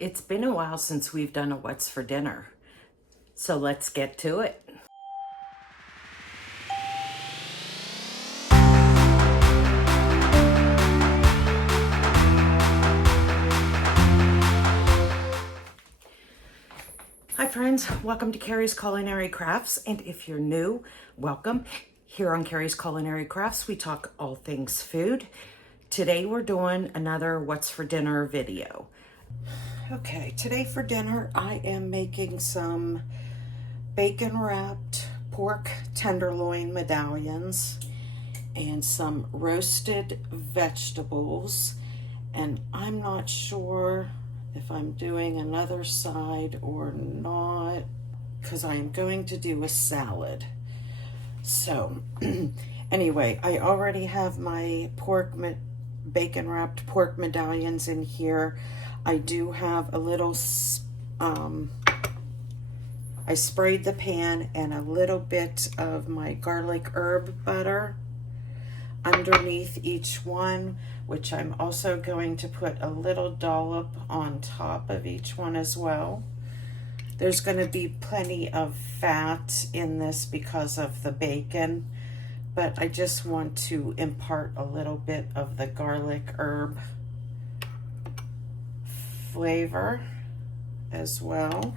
It's been a while since we've done a What's for Dinner, so let's get to it. Hi friends, welcome to Carrie's Culinary Crafts, and if you're new, welcome. Here on Carrie's Culinary Crafts, we talk all things food. Today we're doing another What's for Dinner video. Okay, today for dinner I am making some bacon wrapped pork tenderloin medallions and some roasted vegetables, and I'm not sure if I'm doing another side or not because I am going to do a salad. So anyway, I already have my bacon wrapped pork medallions in here. I do have a little, I sprayed the pan and a little bit of my garlic herb butter underneath each one, which I'm also going to put a little dollop on top of each one as well. There's going to be plenty of fat in this because of the bacon, but I just want to impart a little bit of the garlic herb flavor as well.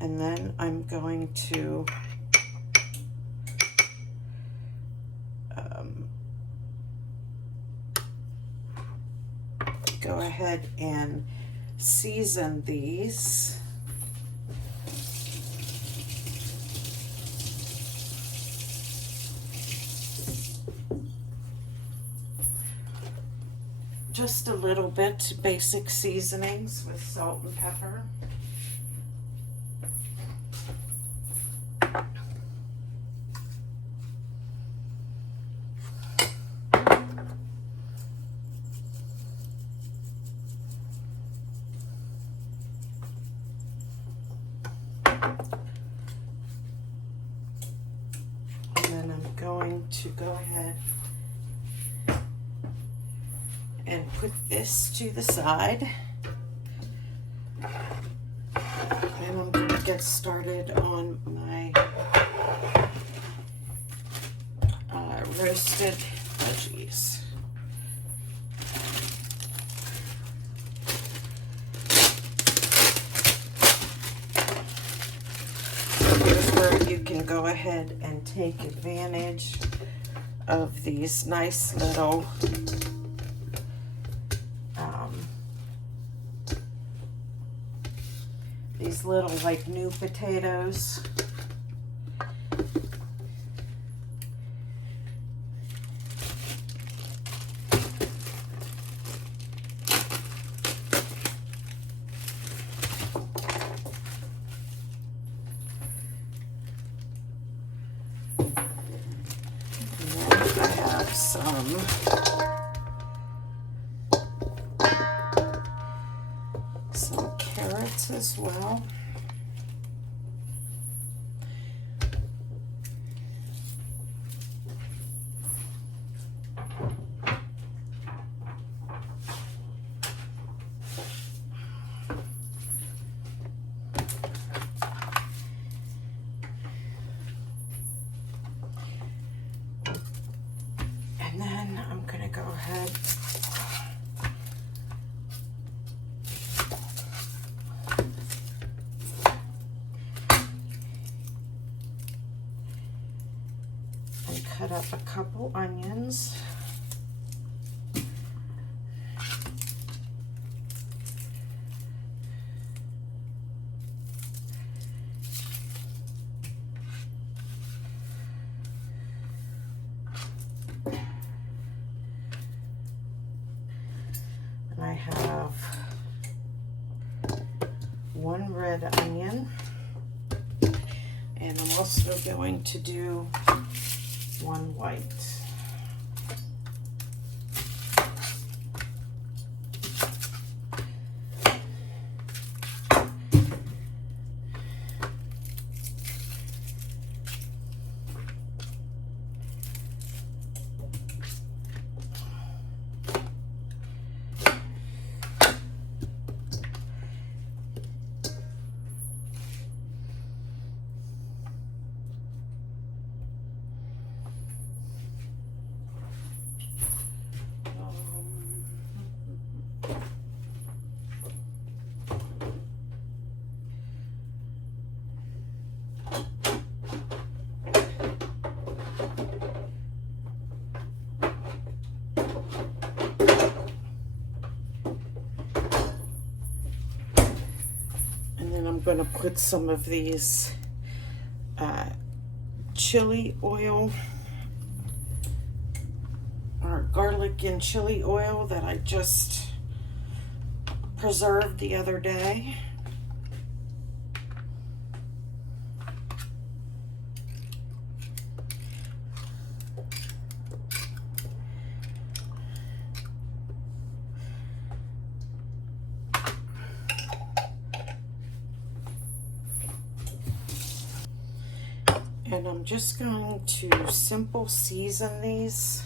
And then I'm going to go ahead and season these. Just a little bit, basic seasonings with salt and pepper. Going to go ahead and put this to the side, and I'm going to get started on my roasted veggies. Here's where you can go ahead and take advantage of these nice little like new potatoes. Some carrots as well. And then I'm going to go ahead and cut up a couple onions. I have one red onion, and I'm also going to do one white. going to put some of these chili oil or garlic and chili oil that I just preserved the other day. And I'm just going to simple season these.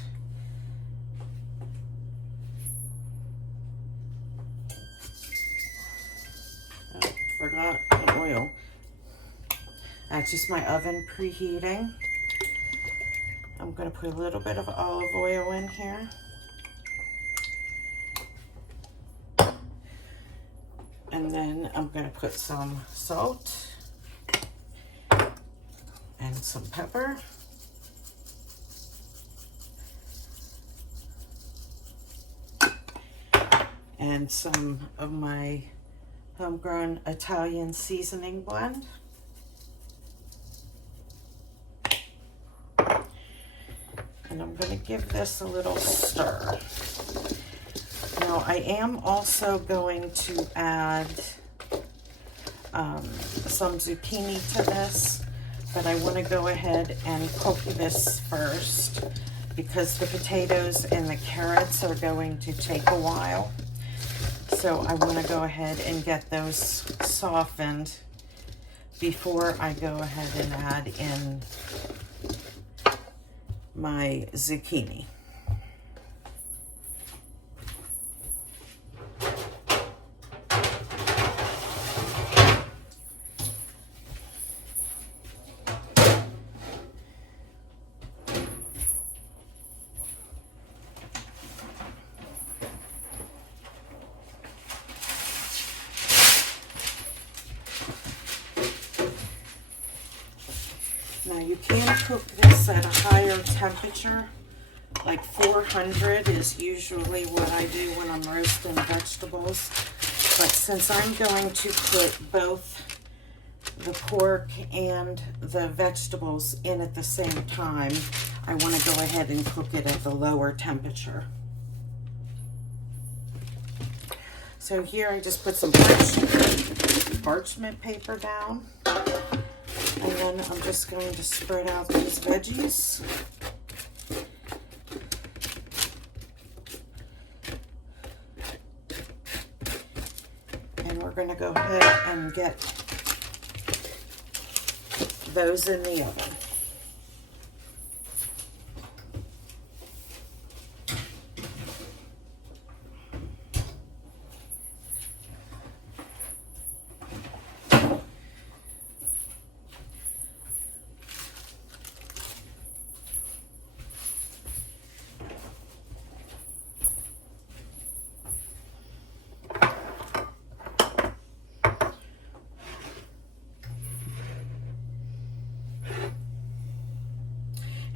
Oh, forgot the oil. That's just my oven preheating. I'm going to put a little bit of olive oil in here. And then I'm going to put some salt and some pepper. And some of my homegrown Italian seasoning blend. And I'm going to give this a little stir. Now I am also going to add some zucchini to this, but I want to go ahead and cook this first because the potatoes and the carrots are going to take a while. So I want to go ahead and get those softened before I go ahead and add in my zucchini. Now you can cook this at a higher temperature, like 400 is usually what I do when I'm roasting vegetables. But since I'm going to put both the pork and the vegetables in at the same time, I want to go ahead and cook it at the lower temperature. So here I just put some parchment paper down. And then I'm just going to spread out these veggies. And we're going to go ahead and get those in the oven.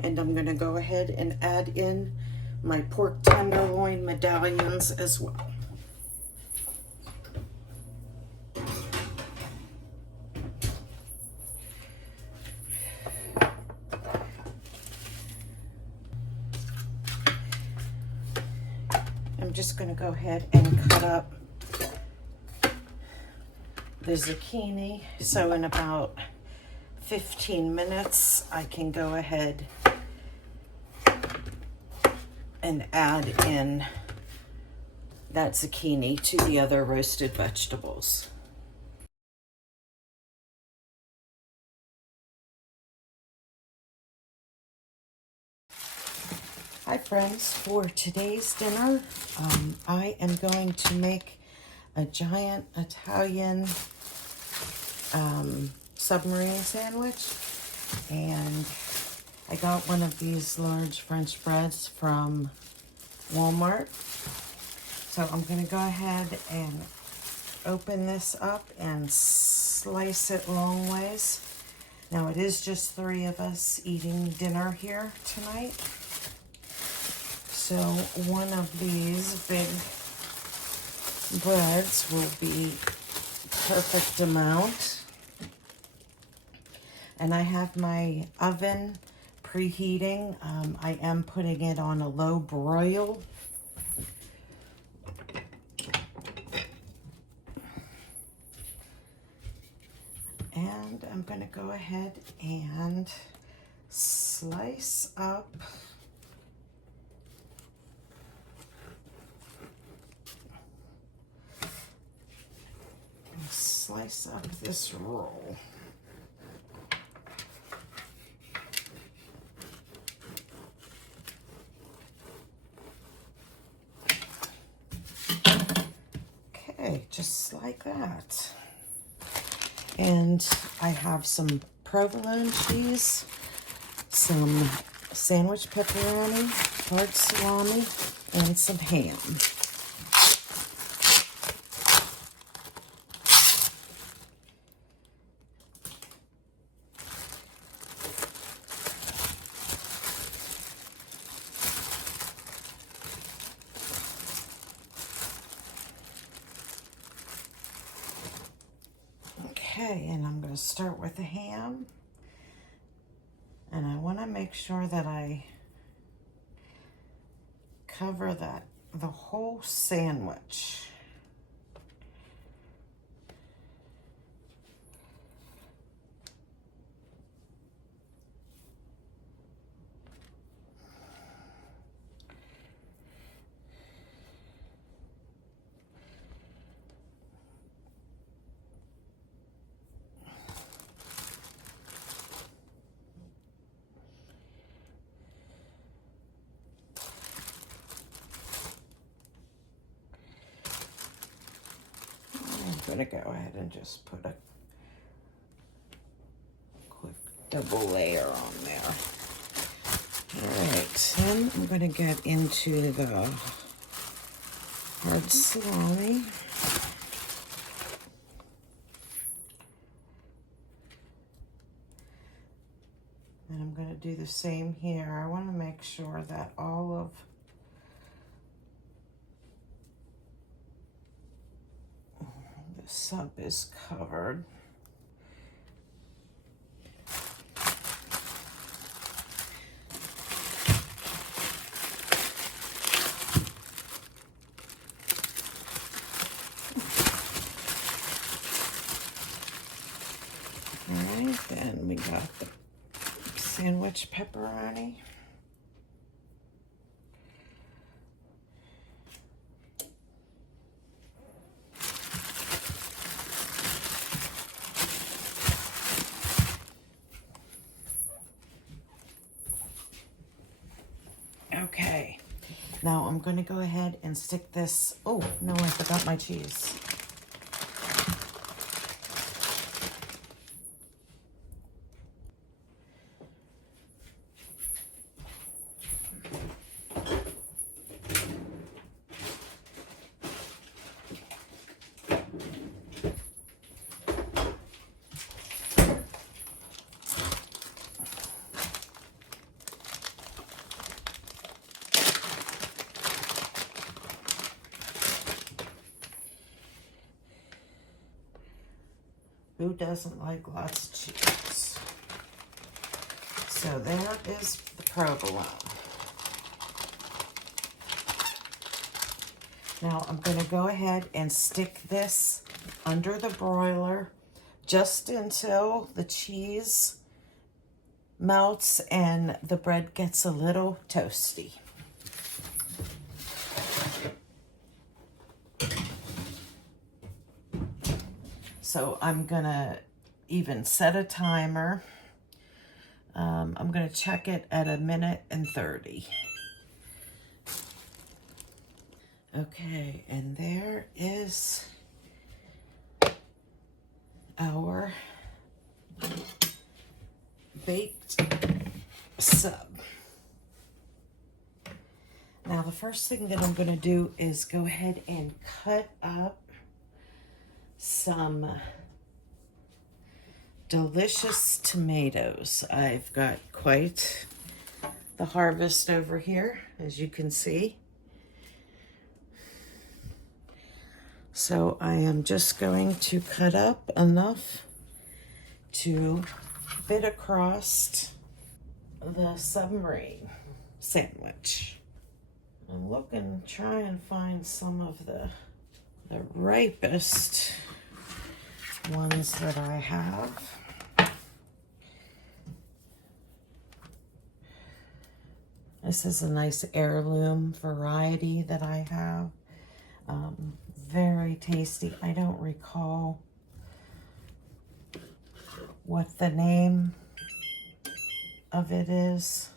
And I'm going to go ahead and add in my pork tenderloin medallions as well. I'm just going to go ahead and cut up the zucchini. So in about 15 minutes, I can go ahead and add in that zucchini to the other roasted vegetables. Hi friends, for today's dinner, I am going to make a giant Italian submarine sandwich, and I got one of these large French breads from Walmart. So I'm going to go ahead and open this up and slice it long ways. Now it is just 3 of us eating dinner here tonight. So one of these big breads will be perfect amount. And I have my oven preheating. I am putting it on a low broil. And I'm going to go ahead and slice up this roll. Okay, just like that. And I have some provolone cheese, some sandwich pepperoni, hard salami, and some ham. Okay, and I'm going to start with the ham. And I want to make sure that I cover the whole sandwich. I'm going to go ahead and just put a quick double layer on there. All right, then I'm going to get into the hard salami. And I'm going to do the same here. I want to make sure that all of the sub is covered. All right, then we got the sandwich pepperoni. Okay, now I'm going to go ahead and stick this. Oh, no, I forgot my cheese. Who doesn't like lots of cheese? So there is the provolone. Now I'm going to go ahead and stick this under the broiler just until the cheese melts and the bread gets a little toasty. So I'm gonna even set a timer. I'm gonna check it at 1:30. Okay, and there is our baked sub. Now the first thing that I'm gonna do is go ahead and cut up some delicious tomatoes. I've got quite the harvest over here, as you can see. So I am just going to cut up enough to fit across the submarine sandwich. I'm looking, try and find some of the ripest ones that I have. This is a nice heirloom variety that I have. Very tasty. I don't recall what the name of it is.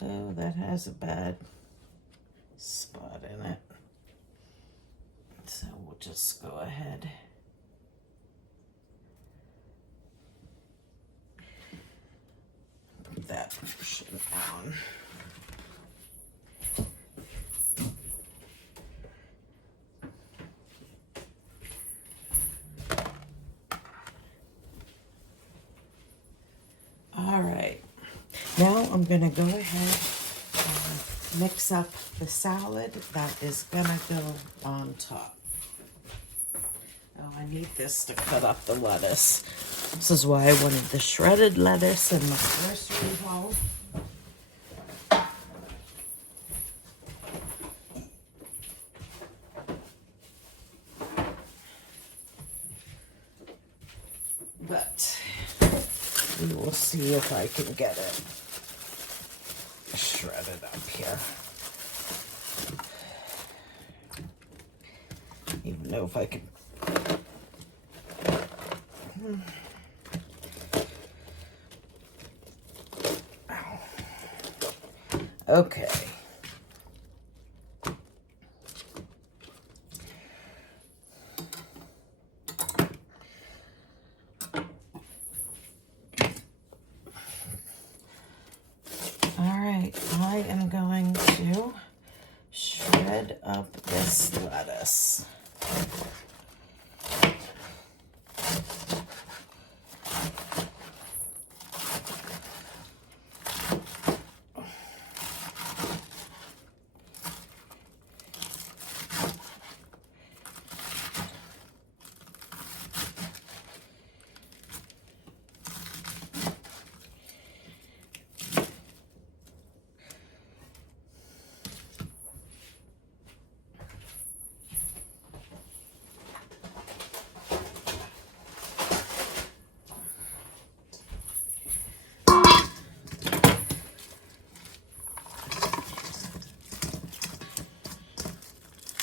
Oh, that has a bad spot in it. So we'll just go ahead. Put that portion down. All right. Now I'm going to go ahead and mix up the salad that is going to go on top. Oh, I need this to cut up the lettuce. This is why I wanted the shredded lettuce in my grocery haul. But we will see if I can get it shredded up here. Even know if I can. Ow. Okay. I am going to shred up this lettuce.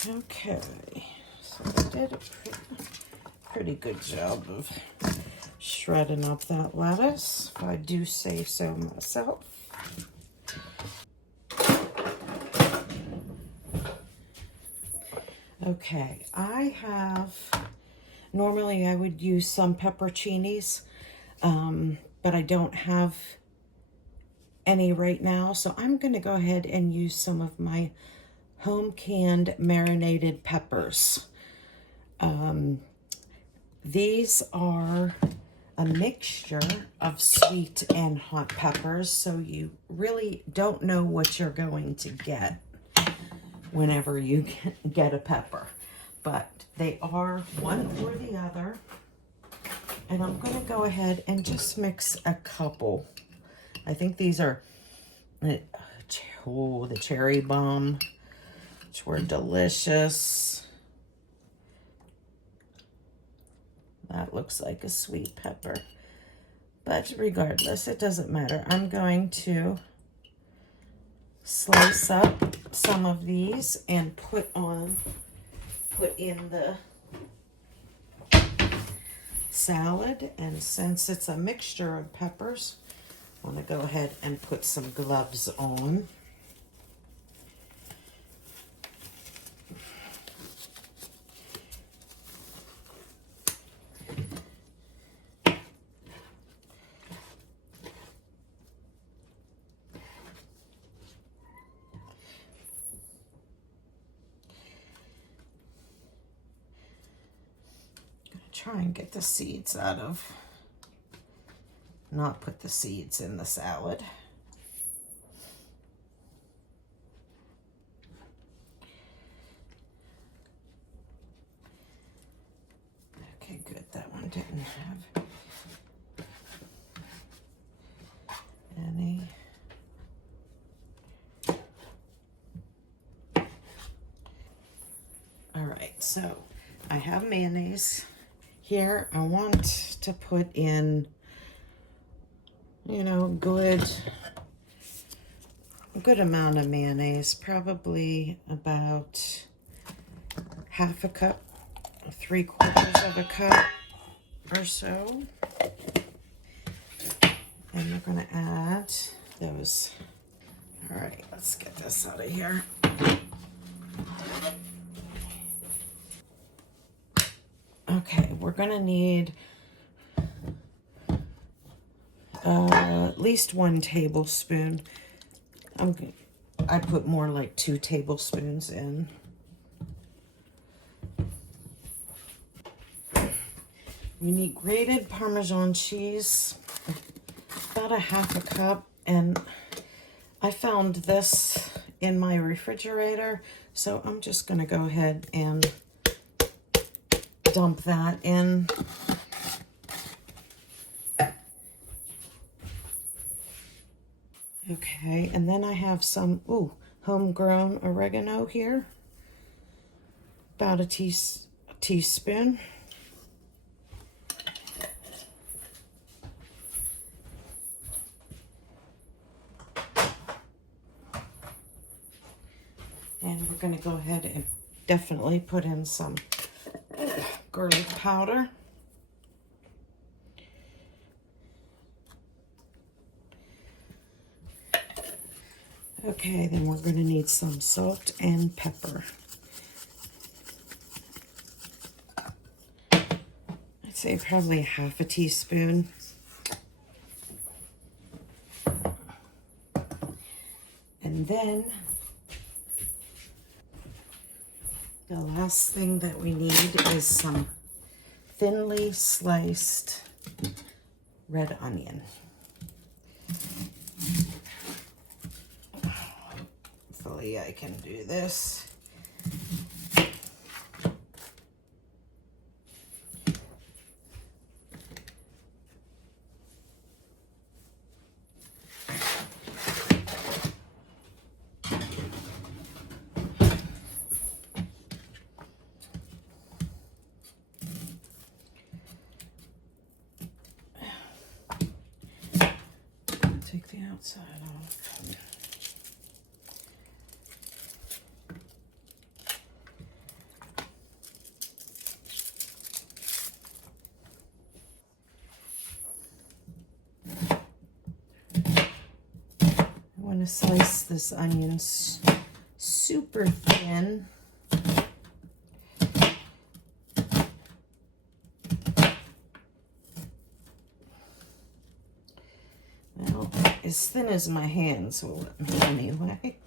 Okay, so I did a pretty good job of shredding up that lettuce, if I do say so myself. Okay, normally I would use some pepperoncinis, but I don't have any right now, so I'm going to go ahead and use some of my home canned marinated peppers. These are a mixture of sweet and hot peppers, so you really don't know what you're going to get whenever you get a pepper, but they are one or the other. And I'm going to go ahead and just mix a couple. I think these are the cherry bomb, which were delicious. That looks like a sweet pepper, but regardless, it doesn't matter. I'm going to slice up some of these and put in the salad. And since it's a mixture of peppers, I want to go ahead and put some gloves on. Try and get the seeds out of, not put the seeds in the salad. Okay, good. That one didn't have any. All right, so I have mayonnaise here. I want to put in, you know, a good amount of mayonnaise, probably about half a cup, 3/4 of a cup or so. And we're gonna add those. All right, let's get this out of here. Okay, we're gonna need at least 1 tablespoon. I put more like 2 tablespoons in. You need grated Parmesan cheese, about a half a cup, and I found this in my refrigerator, so I'm just gonna go ahead and dump that in. Okay, and then I have some homegrown oregano here, about a teaspoon. And we're going to go ahead and definitely put in some garlic powder. Okay, then we're going to need some salt and pepper. I'd say probably half a teaspoon. And then the last thing that we need is some thinly sliced red onion. Hopefully I can do this. Take the outside off. I want to slice this onion super thin. Well, as thin as my hands will let me anyway.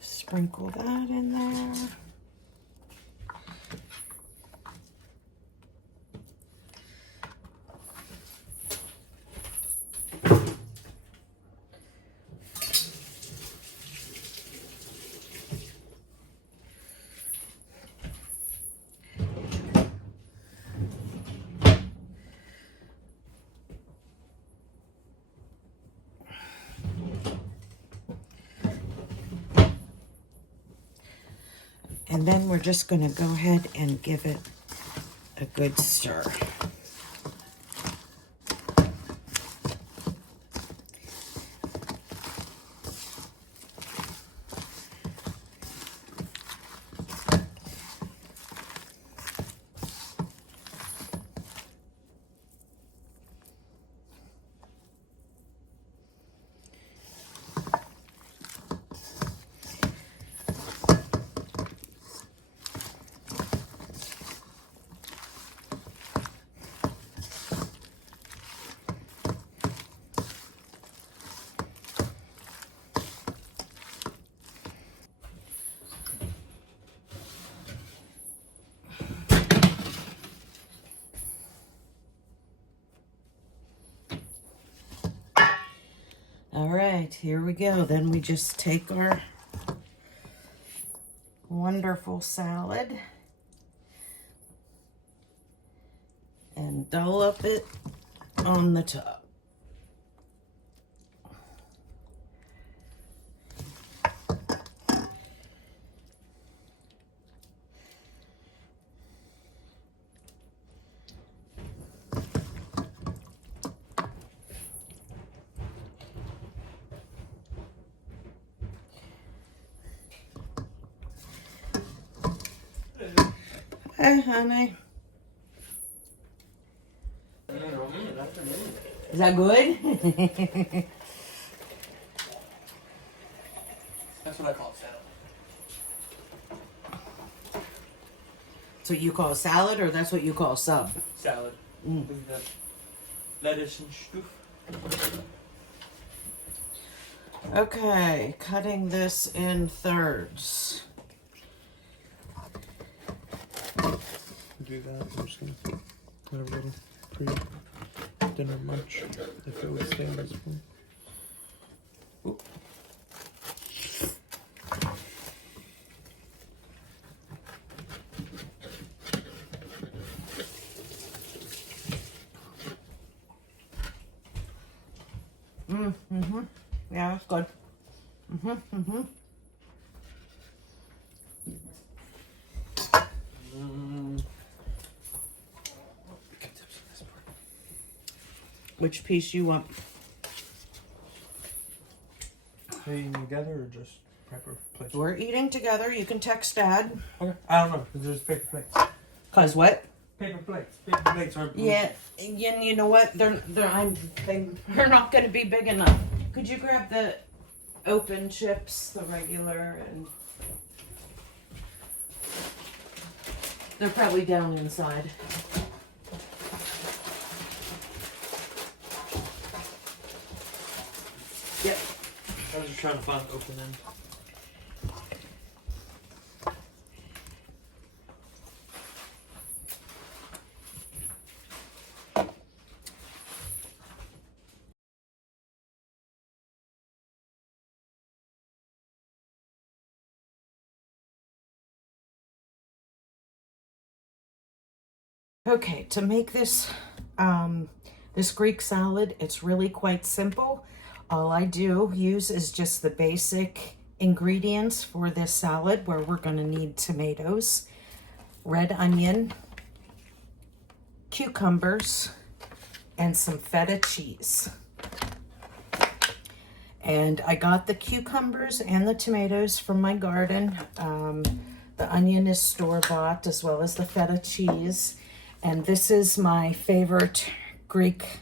Sprinkle that in there. And then we're just going to go ahead and give it a good stir. All right, here we go. Then we just take our wonderful salad and dollop it on the top. Hey, honey. Is that good? That's what I call salad. That's what you call salad, or that's what you call sub? Salad. With the lettuce and stuff. Okay, cutting this in thirds. Do that. I'm just gonna have a little pre-dinner munch if it would stay on this spoon. Oop. Yeah, that's good. Which piece you want? Are you eating together or just paper plates? We're eating together. You can text Dad. Okay. I don't know. There's paper plates. Cause what? Paper plates. Paper plates are. Yeah, you know what? They're not going to be big enough. Could you grab the open chips, the regular, and they're probably down inside. Yep. I was just trying to find the open end. Okay, to make this this Greek salad, it's really quite simple. All I do use is just the basic ingredients for this salad, where we're going to need tomatoes, red onion, cucumbers, and some feta cheese. And I got the cucumbers and the tomatoes from my garden. The onion is store-bought, as well as the feta cheese. And this is my favorite Greek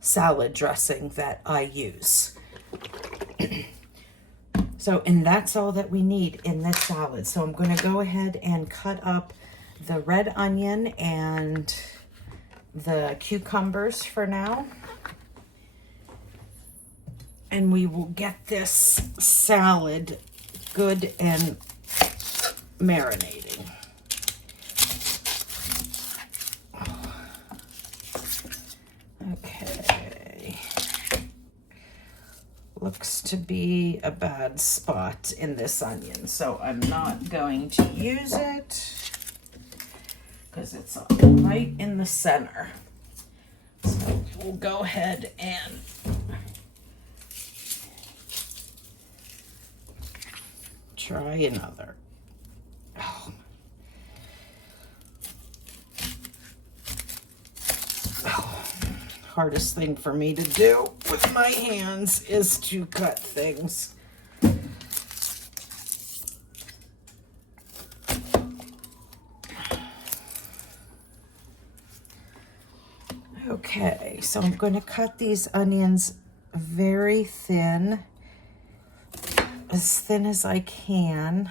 salad dressing that I use. And that's all that we need in this salad. So I'm going to go ahead and cut up the red onion and the cucumbers for now. And we will get this salad good and marinating. Okay. Looks to be a bad spot in this onion, so I'm not going to use it because it's right in the center. So we'll go ahead and try another. Oh. Hardest thing for me to do with my hands is to cut things. Okay, so I'm going to cut these onions very thin, as thin as I can.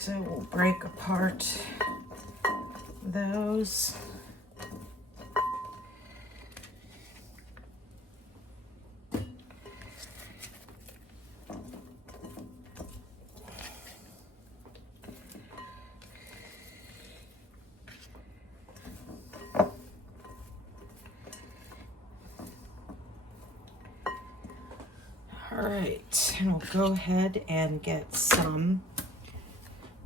So we'll break apart those. All right, and we'll go ahead and get some.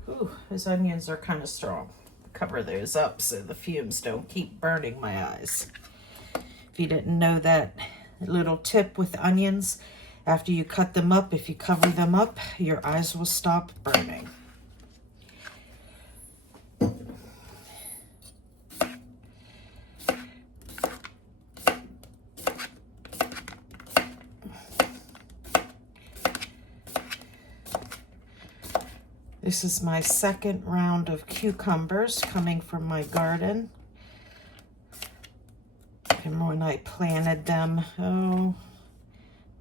Ooh, those onions are kind of strong. Cover those up so the fumes don't keep burning my eyes. If you didn't know that little tip with onions, after you cut them up, if you cover them up, your eyes will stop burning. This is my second round of cucumbers coming from my garden. And when I planted them, oh,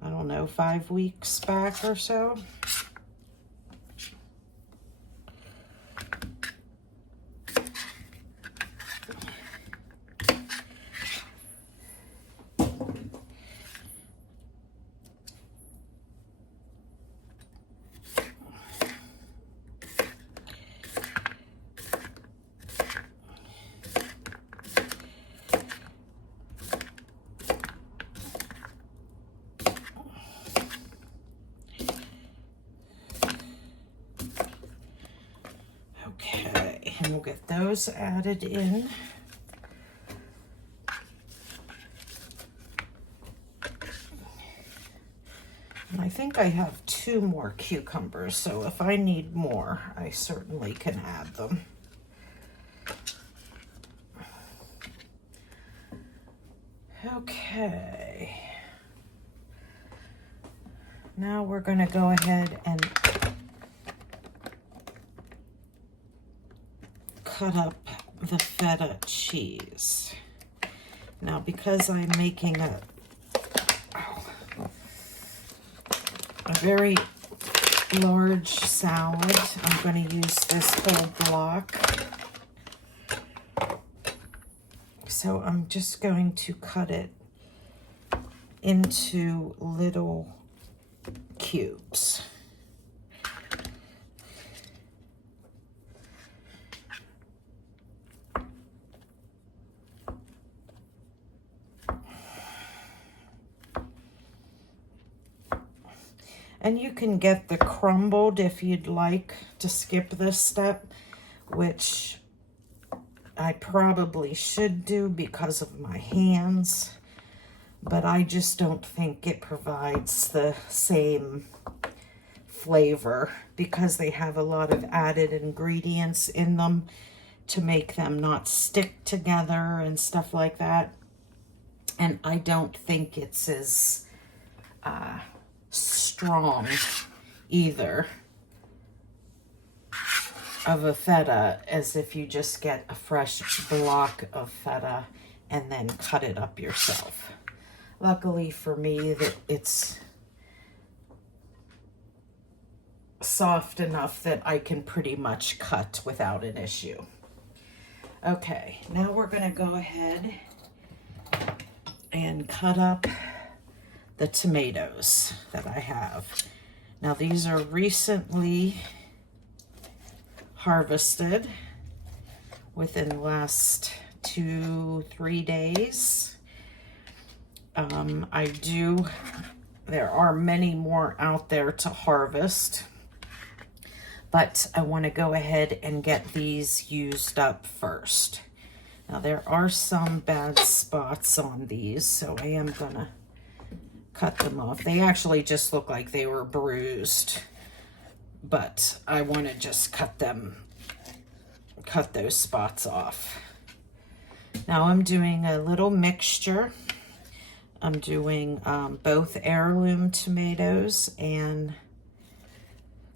I don't know, 5 weeks back or so. Okay, and we'll get those added in. And I think I have 2 more cucumbers, so if I need more, I certainly can add them. Okay. Now we're going to go ahead and cut up the feta cheese. Now, because I'm making a very large salad, I'm going to use this whole block. So I'm just going to cut it into little cubes. And you can get the crumbled if you'd like to skip this step, which I probably should do because of my hands, but I just don't think it provides the same flavor because they have a lot of added ingredients in them to make them not stick together and stuff like that. And I don't think it's as strong either of a feta as if you just get a fresh block of feta and then cut it up yourself. Luckily for me that it's soft enough that I can pretty much cut without an issue. Okay, now we're going to go ahead and cut up the tomatoes that I have. Now these are recently harvested within the last 2-3 days. There are many more out there to harvest, but I want to go ahead and get these used up first. Now there are some bad spots on these, so I am gonna cut them off. They actually just look like they were bruised, but I want to just cut those spots off. Now I'm doing a little mixture. I'm doing both heirloom tomatoes and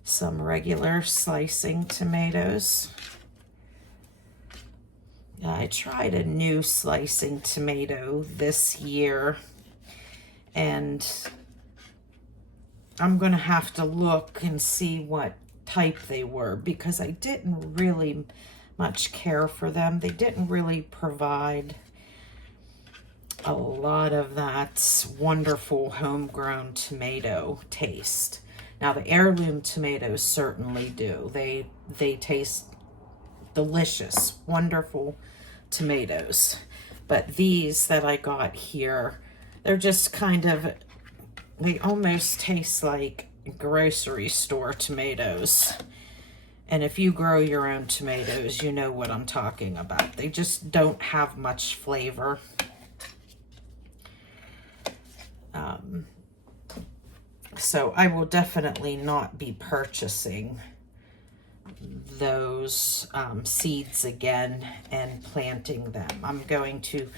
some regular slicing tomatoes. I tried a new slicing tomato this year, and I'm going to have to look and see what type they were, because I didn't really much care for them. They didn't really provide a lot of that wonderful homegrown tomato taste. Now the heirloom tomatoes certainly do. They taste delicious, wonderful tomatoes. But these that I got here, they're just kind of, they almost taste like grocery store tomatoes. And if you grow your own tomatoes, you know what I'm talking about. They just don't have much flavor. So I will definitely not be purchasing those seeds again and planting them. I'm going to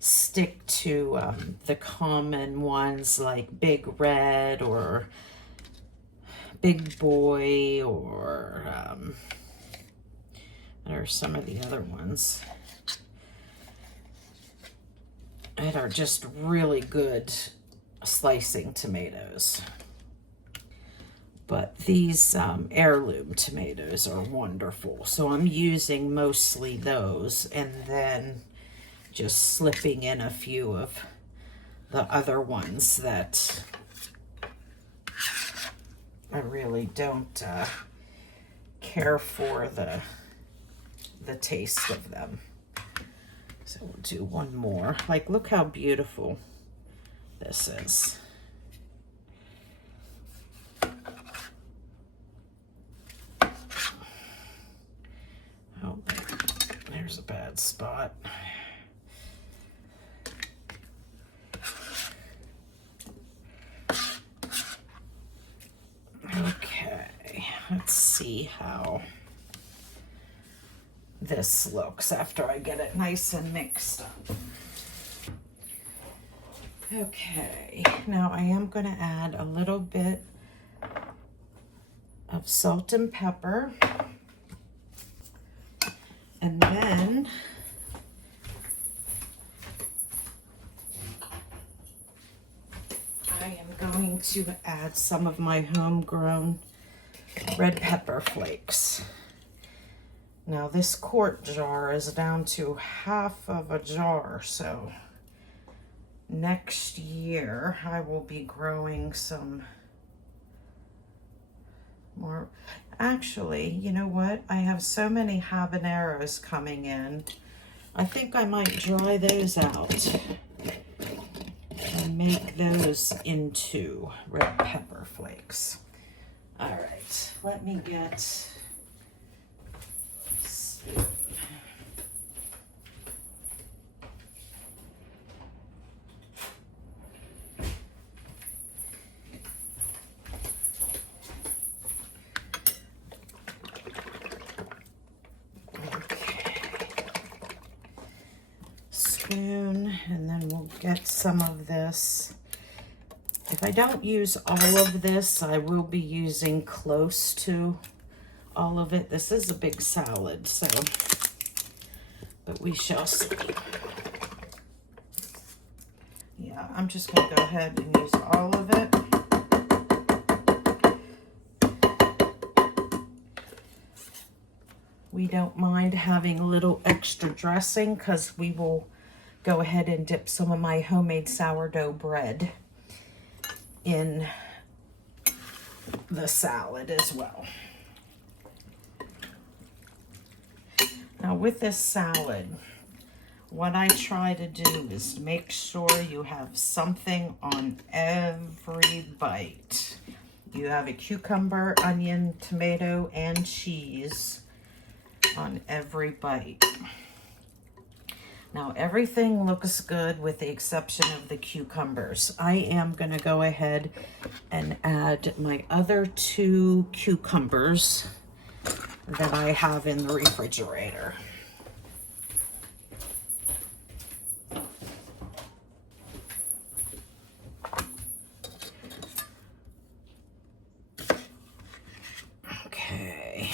stick to the common ones like Big Red or Big Boy, or what are some of the other ones that are just really good slicing tomatoes. But these heirloom tomatoes are wonderful. So I'm using mostly those, and then just slipping in a few of the other ones that I really don't care for the taste of them. So we'll do one more. Like, look how beautiful this is. Oh, there's a bad spot. Okay, let's see how this looks after I get it nice and mixed up. Okay, now I am going to add a little bit of salt and pepper. And then I am going to add some of my homegrown red pepper flakes. Now this quart jar is down to half of a jar, so next year I will be growing some more. Actually, you know what? I have so many habaneros coming in. I think I might dry those out and make those into red pepper flakes. All right, let me get a spoon. And then we'll get some of this. If I don't use all of this, I will be using close to all of it. This is a big salad, so, but we shall see. Yeah, I'm just going to go ahead and use all of it. We don't mind having a little extra dressing because we will go ahead and dip some of my homemade sourdough bread in the salad as well. Now with this salad, what I try to do is make sure you have something on every bite. You have a cucumber, onion, tomato, and cheese on every bite. Now everything looks good with the exception of the cucumbers. I am going to go ahead and add my other 2 cucumbers that I have in the refrigerator. Okay.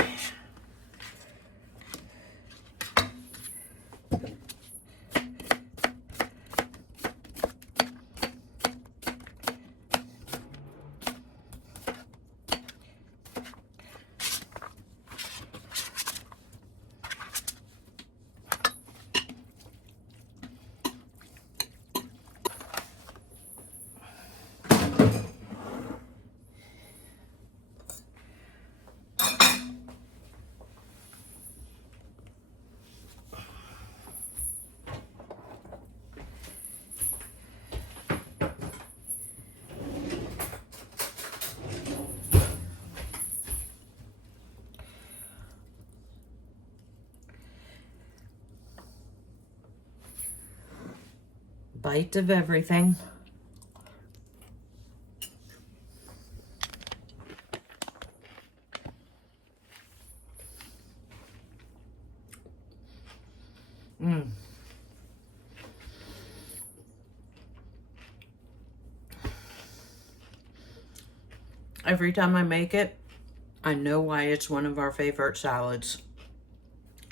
bite of everything. Every time I make it, I know why it's one of our favorite salads.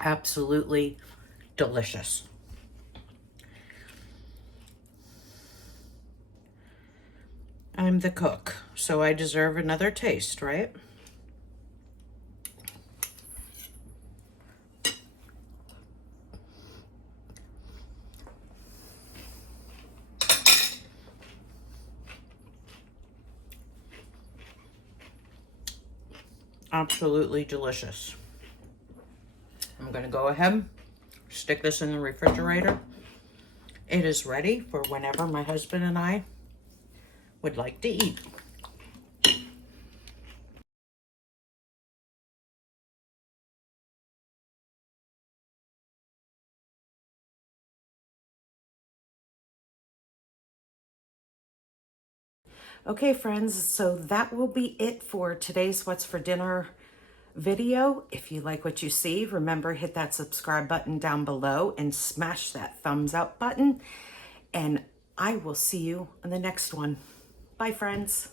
Absolutely delicious. I'm the cook, so I deserve another taste, right? Absolutely delicious. I'm gonna go ahead, stick this in the refrigerator. It is ready for whenever my husband and I would like to eat. Okay, friends, so that will be it for today's What's for Dinner video. If you like what you see, remember, hit that subscribe button down below and smash that thumbs up button. And I will see you in the next one. Bye, friends.